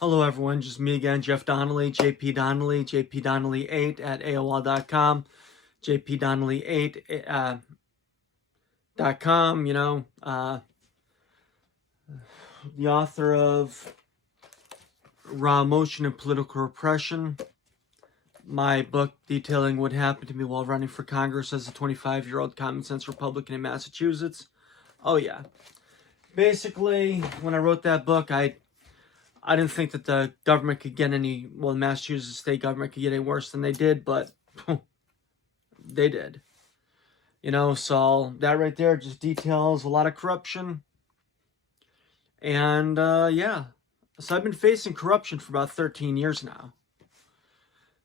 Hello everyone, just me again, Jeff Donnelly, JP Donnelly, jpdonnelly8 at AOL.com, jpdonnelly8 .com, the author of Raw Emotion and Political Repression, my book detailing what happened to me while running for Congress as a 25-year-old common sense Republican in Massachusetts. Oh yeah. Basically, when I wrote that book, I didn't think that the government could get the Massachusetts state government could get any worse than they did, but they did. So that right there just details a lot of corruption. And, yeah. So I've been facing corruption for about 13 years now.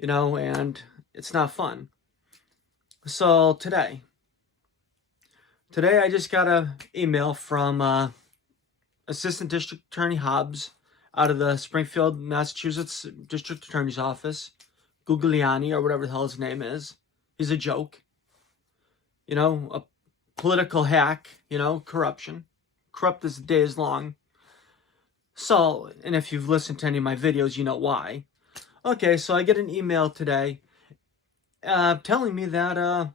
And it's not fun. So today I just got an email from Assistant District Attorney Hobbs out of the Springfield, Massachusetts District Attorney's Office, Gugliani, or whatever the hell his name is. He's a joke. A political hack, corruption. Corrupt as the day is long. So, and if you've listened to any of my videos, you know why. Okay, so I get an email today telling me that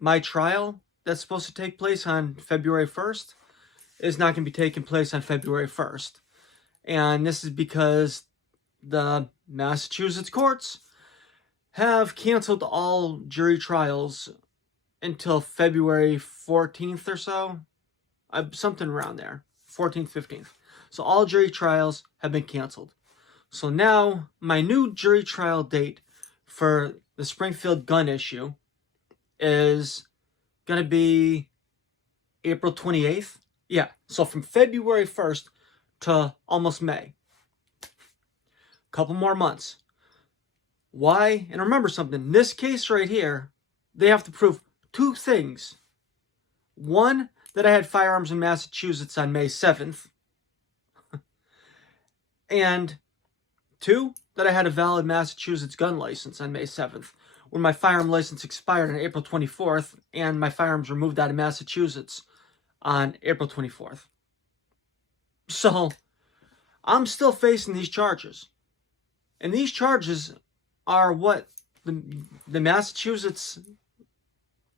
my trial that's supposed to take place on February 1st is not going to be taking place on February 1st. And this is because the Massachusetts courts have canceled all jury trials until February 14th or so. Something around there. 14th, 15th. So all jury trials have been canceled. So now my new jury trial date for the Springfield gun issue is going to be April 28th. Yeah, so from February 1st to almost May. Couple more months. Why? And remember something. This case right here, they have to prove two things. One, that I had firearms in Massachusetts on May 7th. And two, that I had a valid Massachusetts gun license on May 7th, when my firearm license expired on April 24th, and my firearms were moved out of Massachusetts on April 24th. So, I'm still facing these charges. And these charges are what the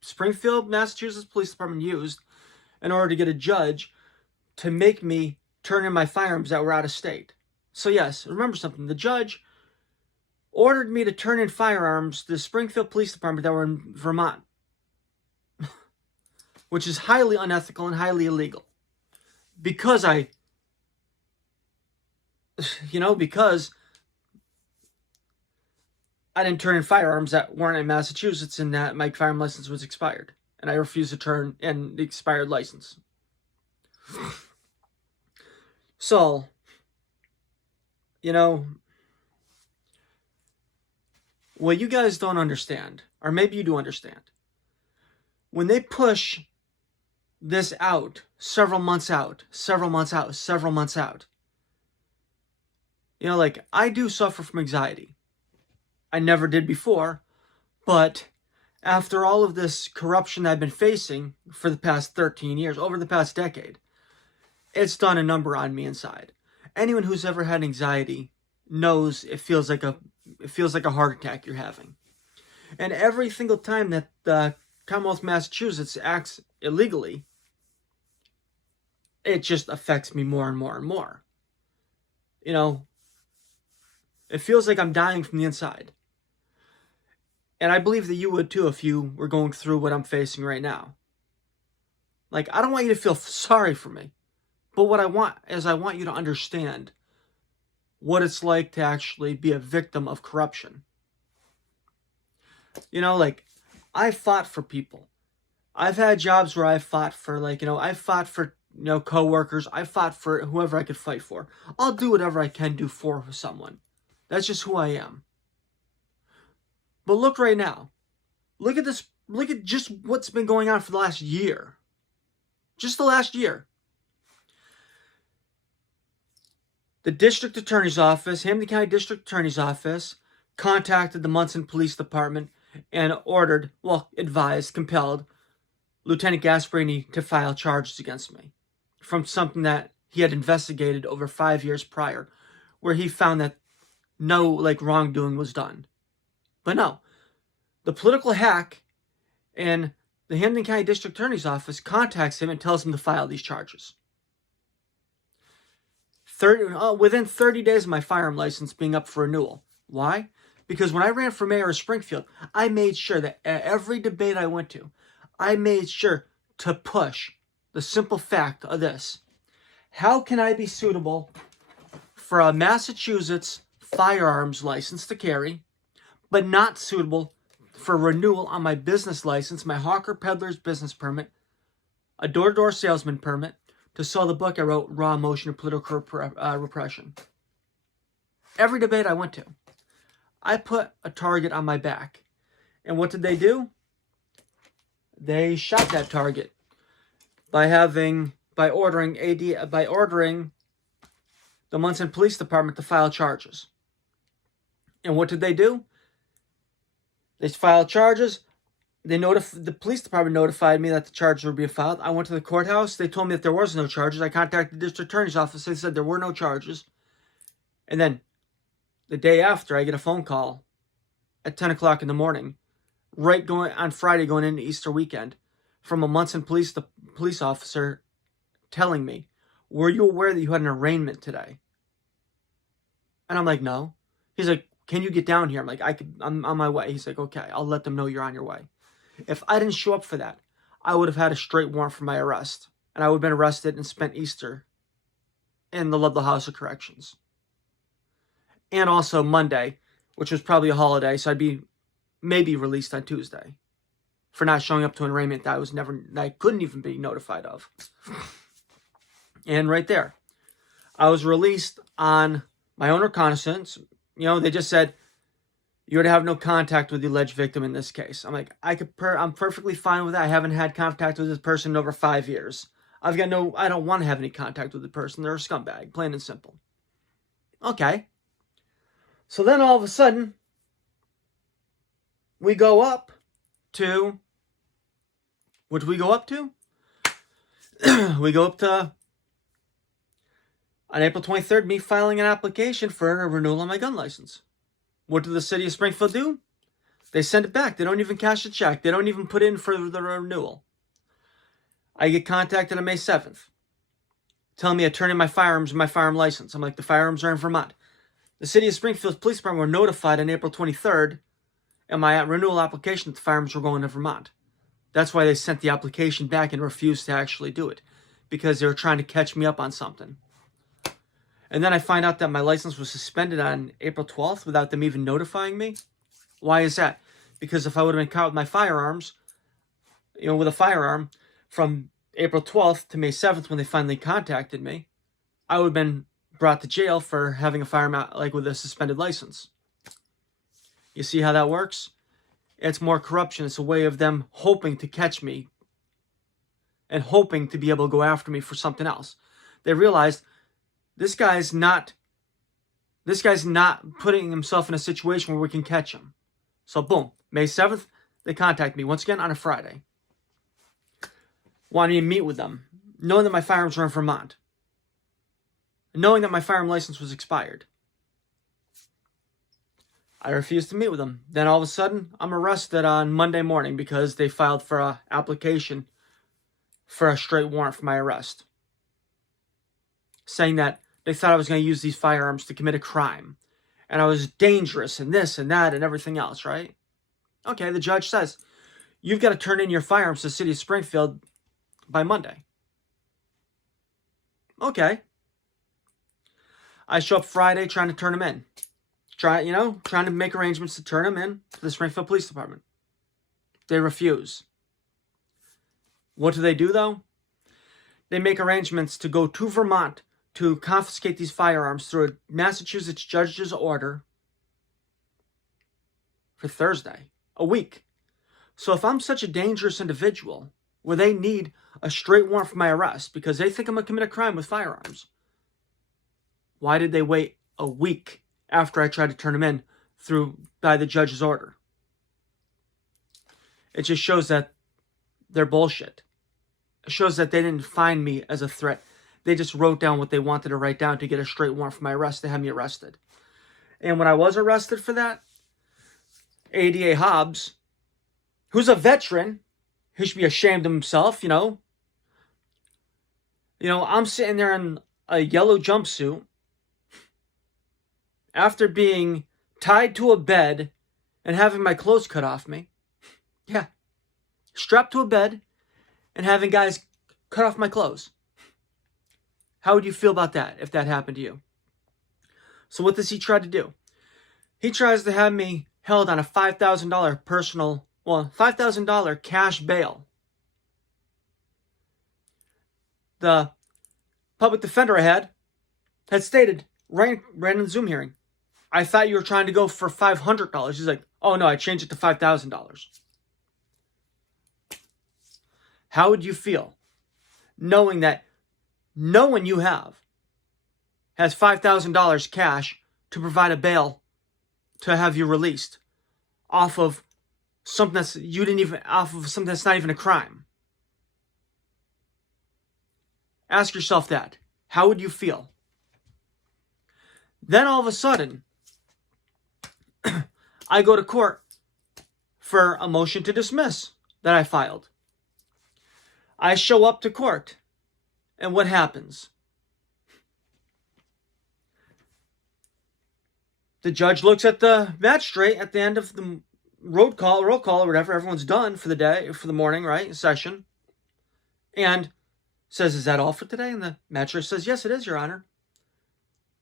Springfield, Massachusetts Police Department used in order to get a judge to make me turn in my firearms that were out of state. So yes, remember something. The judge ordered me to turn in firearms to the Springfield Police Department that were in Vermont, which is highly unethical and highly illegal. Because because I didn't turn in firearms that weren't in Massachusetts and that my firearm license was expired. And I refused to turn in the expired license. So, what you guys don't understand, or maybe you do understand, when they push this out, several months out, I do suffer from anxiety. I never did before, but after all of this corruption I've been facing for the past 13 years, over the past decade, it's done a number on me inside. Anyone who's ever had anxiety knows it feels like a heart attack you're having. And every single time that the Commonwealth of Massachusetts acts illegally, it just affects me more and more and more. It feels like I'm dying from the inside. And I believe that you would too if you were going through what I'm facing right now. I don't want you to feel sorry for me. But what I want is I want you to understand what it's like to actually be a victim of corruption. I fought for people. I've had jobs where I fought for, I fought for, coworkers. I fought for whoever I could fight for. I'll do whatever I can do for someone. That's just who I am. But look right now. Look at this. Look at just what's been going on for the last year. Just the last year. The District Attorney's Office, Hampden County District Attorney's Office, contacted the Munson Police Department and compelled Lieutenant Gasparini to file charges against me from something that he had investigated over 5 years prior, where he found that no like wrongdoing was done. But no, the political hack in the Hampden County District Attorney's Office contacts him and tells him to file these charges. Within 30 days of my firearm license being up for renewal. Why? Because when I ran for mayor of Springfield, I made sure that at every debate I went to, I made sure to push the simple fact of this. How can I be suitable for a Massachusetts firearms license to carry, but not suitable for renewal on my business license, my hawker peddler's business permit, a door-to-door salesman permit, to sell the book I wrote, Raw Emotion of Political Repression. Every debate I went to, I put a target on my back. And what did they do? They shot that target by ordering the Munson Police Department to file charges. And what did they do? They filed charges. The police department notified me that the charges were being filed. I went to the courthouse. They told me that there was no charges. I contacted the district attorney's office. They said there were no charges. And then the day after, I get a phone call at 10 o'clock in the morning, on Friday going into Easter weekend, from a Munson police officer telling me, "Were you aware that you had an arraignment today?" And I'm like, "No." He's like, "Can you get down here?" I'm like, I'm on my way. He's like, "Okay, I'll let them know you're on your way." If I didn't show up for that, I would have had a straight warrant for my arrest. And I would have been arrested and spent Easter in the Ludlow House of Corrections. And also Monday, which was probably a holiday, so I'd be maybe released on Tuesday for not showing up to an arraignment that I couldn't even be notified of. And right there, I was released on my own reconnaissance. They just said, "You would have no contact with the alleged victim in this case." I'm like, I'm perfectly fine with that. I haven't had contact with this person in over 5 years. I don't want to have any contact with the person. They're a scumbag, plain and simple. Okay. So then all of a sudden, we go up to, what do we go up to? We go up to, on April 23rd, me filing an application for a renewal on my gun license. What did the city of Springfield do? They send it back. They don't even cash a check. They don't even put in for the renewal. I get contacted on May 7th, telling me I turn in my firearms and my firearm license. I'm like, the firearms are in Vermont. The city of Springfield Police Department were notified on April 23rd in my renewal application that the firearms were going to Vermont. That's why they sent the application back and refused to actually do it, because they were trying to catch me up on something. And then I find out that my license was suspended on April 12th without them even notifying me. Why is that? Because if I would have been caught with my firearms, with a firearm from April 12th to May 7th when they finally contacted me, I would have been brought to jail for having a firearm with a suspended license. You see how that works? It's more corruption. It's a way of them hoping to catch me and hoping to be able to go after me for something else. They realized this guy's not putting himself in a situation where we can catch him. So boom, May 7th, they contact me once again on a Friday. Wanting me to meet with them, knowing that my firearms were in Vermont. Knowing that my firearm license was expired. I refused to meet with them. Then all of a sudden, I'm arrested on Monday morning because they filed for an application for a straight warrant for my arrest. Saying that they thought I was going to use these firearms to commit a crime. And I was dangerous and this and that and everything else, right? Okay, the judge says, you've got to turn in your firearms to the city of Springfield by Monday. Okay. I show up Friday trying to turn them in. Trying to make arrangements to turn them in to the Springfield Police Department. They refuse. What do, though? They make arrangements to go to Vermont to confiscate these firearms through a Massachusetts judge's order for Thursday, a week. So if I'm such a dangerous individual where they need a straight warrant for my arrest because they think I'm going to commit a crime with firearms, why did they wait a week after I tried to turn them in by the judge's order? It just shows that they're bullshit. It shows that they didn't find me as a threat. They just wrote down what they wanted to write down to get a straight warrant for my arrest. They had me arrested. And when I was arrested for that, ADA Hobbs, who's a veteran, he should be ashamed of himself, you know. I'm sitting there in a yellow jumpsuit after being tied to a bed and having my clothes cut off me. Yeah. Strapped to a bed and having guys cut off my clothes. How would you feel about that if that happened to you? So what does he try to do? He tries to have me held on a $5,000 $5,000 cash bail. The public defender I had stated right in the Zoom hearing, I thought you were trying to go for $500. He's like, oh no, I changed it to $5,000. How would you feel knowing that no one you have has $5,000 cash to provide a bail to have you released off of something that's not even a crime? Ask yourself that. How would you feel? Then all of a sudden, I go to court for a motion to dismiss that I filed. I show up to court, and what happens? The judge looks at the magistrate at the end of the roll call or whatever, everyone's done for the day, for the morning, right, session, and says, is that all for today? And the magistrate says, yes, it is, Your Honor.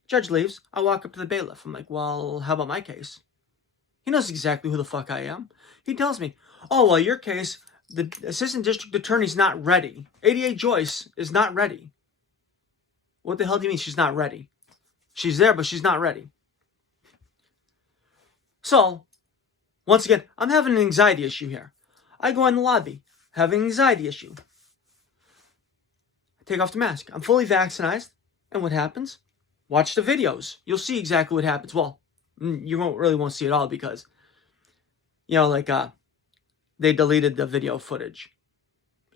Judge leaves. I walk up to the bailiff. I'm like, well, how about my case? He knows exactly who the fuck I am. He tells me, oh, well, your case, the assistant district attorney's not ready. ADA Joyce is not ready. What the hell do you mean she's not ready? She's there, but she's not ready. So, once again, I'm having an anxiety issue here. I go in the lobby, having an anxiety issue. I take off the mask. I'm fully vaccinated. And what happens? Watch the videos. You'll see exactly what happens. Well, you won't see it all because, they deleted the video footage.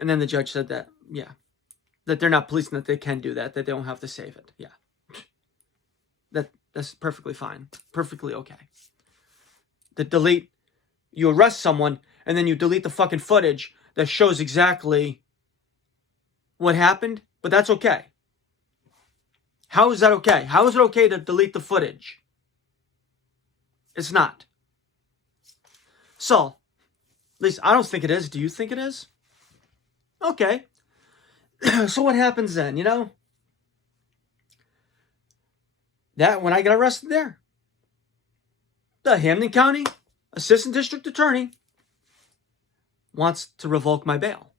And then the judge said that, that they're not policing, that they can do that they don't have to save it. Yeah. That's perfectly fine. Perfectly okay. You arrest someone, and then you delete the fucking footage that shows exactly what happened, but that's okay. How is that okay? How is it okay to delete the footage? It's not. So, at least I don't think it is. Do you think it is? Okay. So what happens then, That when I get arrested there, the Hampden County Assistant District Attorney wants to revoke my bail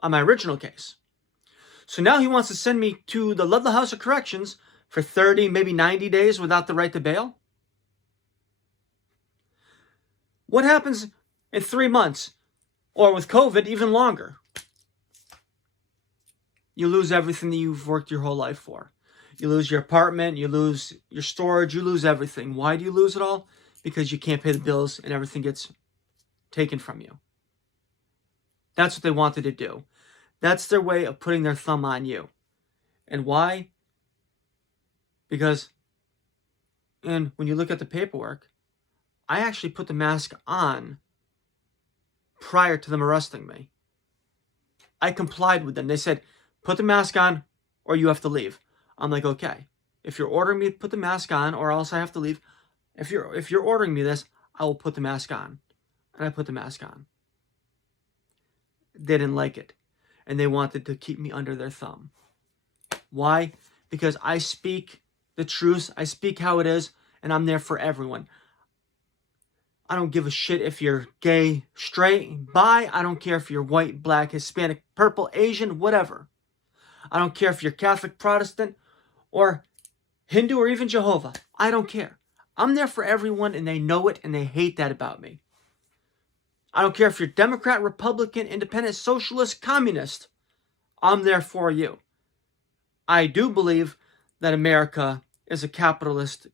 on my original case. So now he wants to send me to the Ludlow House of Corrections for 30, maybe 90 days without the right to bail. What happens in 3 months? Or with COVID, even longer? You lose everything that you've worked your whole life for. You lose your apartment, you lose your storage, you lose everything. Why do you lose it all? Because you can't pay the bills and everything gets taken from you. That's what they wanted to do. That's their way of putting their thumb on you. And why? Because, and when you look at the paperwork, I actually put the mask on prior to them arresting me. I complied with them. They said, put the mask on or you have to leave. I'm like, okay, if you're ordering me to put the mask on or else I have to leave, if you're ordering me this, I will put the mask on. And I put the mask on. They didn't like it. And they wanted to keep me under their thumb. Why? Because I speak the truth. I speak how it is. And I'm there for everyone. I don't give a shit if you're gay, straight, bi. I don't care if you're white, black, Hispanic, purple, Asian, whatever. I don't care if you're Catholic, Protestant, or Hindu, or even Jehovah. I don't care. I'm there for everyone, and they know it, and they hate that about me. I don't care if you're Democrat, Republican, Independent, Socialist, Communist. I'm there for you. I do believe that America is a capitalist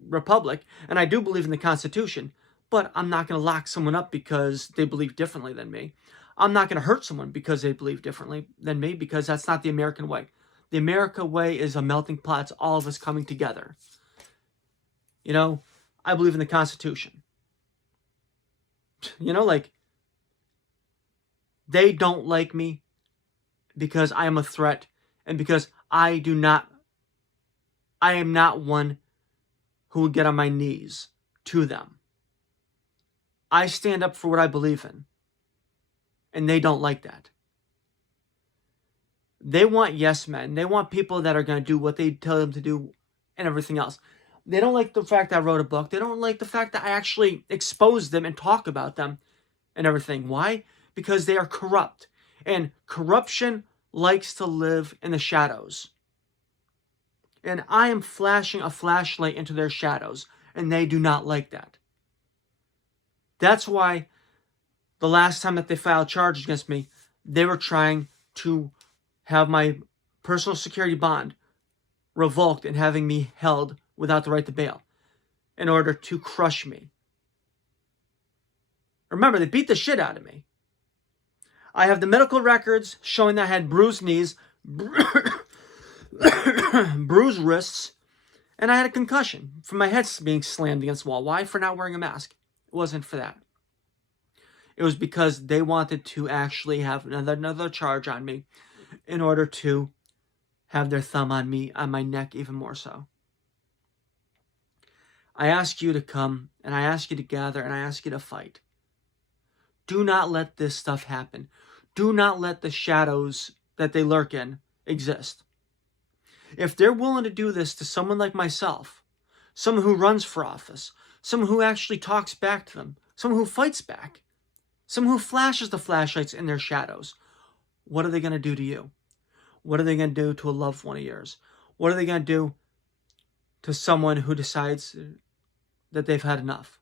republic, and I do believe in the Constitution, but I'm not going to lock someone up because they believe differently than me. I'm not going to hurt someone because they believe differently than me, because that's not the American way. The American way is a melting pot. It's all of us coming together. You know, I believe in the Constitution. You know, like, they don't like me because I am a threat and because I am not one who would get on my knees to them. I stand up for what I believe in, and they don't like that. They want yes men. They want people that are going to do what they tell them to do and everything else. They don't like the fact that I wrote a book. They don't like the fact that I actually expose them and talk about them and everything. Why? Because they are corrupt. And corruption likes to live in the shadows. And I am flashing a flashlight into their shadows, and they do not like that. That's why the last time that they filed charges against me, they were trying to have my personal security bond revoked and having me held without the right to bail in order to crush me. Remember, they beat the shit out of me. I have the medical records showing that I had bruised knees, bruised wrists, and I had a concussion from my head being slammed against the wall. Why? For not wearing a mask. It wasn't for that. It was because they wanted to actually have another charge on me in order to have their thumb on me, on my neck even more so. I ask you to come, and I ask you to gather, and I ask you to fight. Do not let this stuff happen. Do not let the shadows that they lurk in exist. If they're willing to do this to someone like myself, someone who runs for office, someone who actually talks back to them, someone who fights back, someone who flashes the flashlights in their shadows, what are they going to do to you? What are they going to do to a loved one of yours? What are they going to do to someone who decides that they've had enough?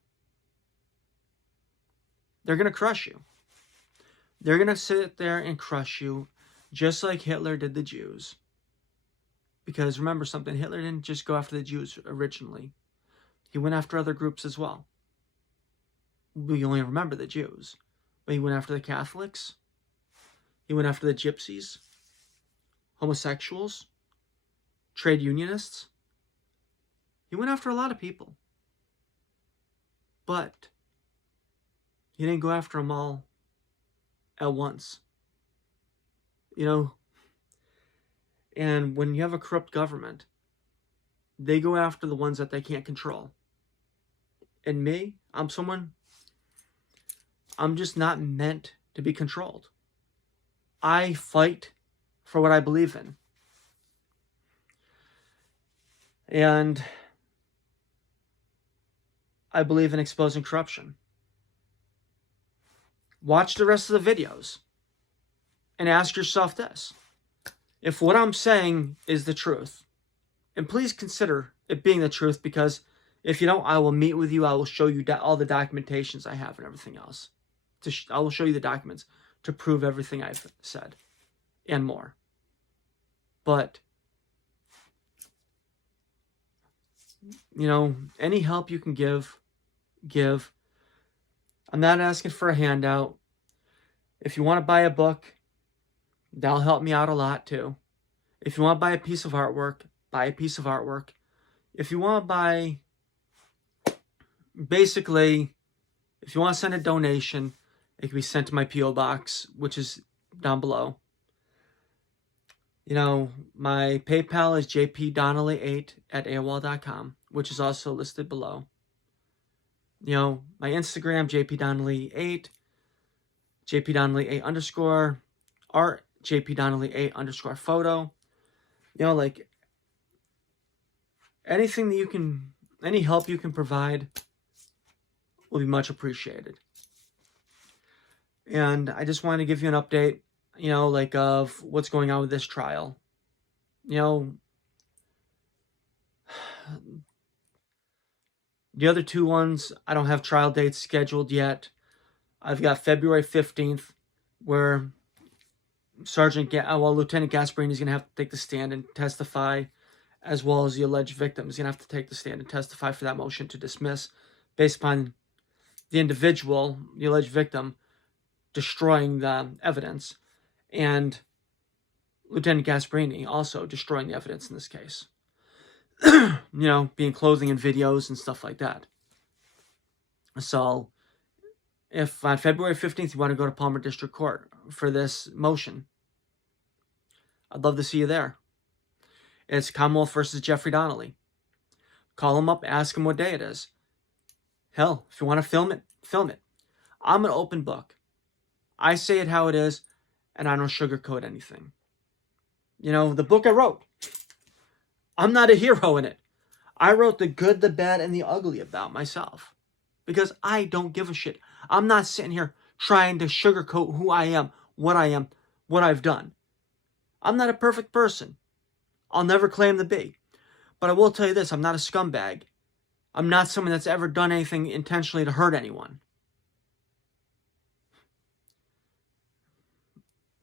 They're going to crush you. They're going to sit there and crush you just like Hitler did the Jews. Because remember something, Hitler didn't just go after the Jews originally. He went after other groups as well. We only remember the Jews. But he went after the Catholics. He went after the gypsies, homosexuals, trade unionists. He went after a lot of people. But he didn't go after them all at once. You know, and when you have a corrupt government, they go after the ones that they can't control. And me, I'm just not meant to be controlled. I fight for what I believe in. And I believe in exposing corruption. Watch the rest of the videos and ask yourself this. If what I'm saying is the truth, and please consider it being the truth, because if you don't, I will meet with you. I will show you all the documentations I have and everything else. I will show you the documents to prove everything I've said and more. But, you know, any help you can give. I'm not asking for a handout. If you want to buy a book, that'll help me out a lot too. If you want to buy a piece of artwork, buy a piece of artwork. If you want to buy, basically, if you want to send a donation, it can be sent to my P.O. box, which is down below. You know, my PayPal is jpdonnelly8@aol.com, which is also listed below. You know, my Instagram, jpdonnelly8, jpdonnelly8_ art, jpdonnelly8_ photo. You know, like, anything that you can, any help you can provide will be much appreciated. And I just wanted to give you an update, you know, like, of what's going on with this trial. You know, the other two ones, I don't have trial dates scheduled yet. I've got February 15th, where Lieutenant Gasparini is going to have to take the stand and testify, as well as the alleged victim is going to have to take the stand and testify for that motion to dismiss, based upon the individual, the alleged victim, destroying the evidence, and Lieutenant Gasparini also destroying the evidence in this case. You know, being clothing in videos and stuff like that. So, if on February 15th you want to go to Palmer District Court for this motion, I'd love to see you there. It's Commonwealth versus Jeffrey Donnelly. Call him up, ask him what day it is. Hell, if you want to film it, film it. I'm an open book. I say it how it is, and I don't sugarcoat anything. You know, the book I wrote, I'm not a hero in it. I wrote the good, the bad, and the ugly about myself. Because I don't give a shit. I'm not sitting here trying to sugarcoat who I am, what I've done. I'm not a perfect person. I'll never claim to be. But I will tell you this, I'm not a scumbag. I'm not someone that's ever done anything intentionally to hurt anyone.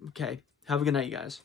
Okay, have a good night, you guys.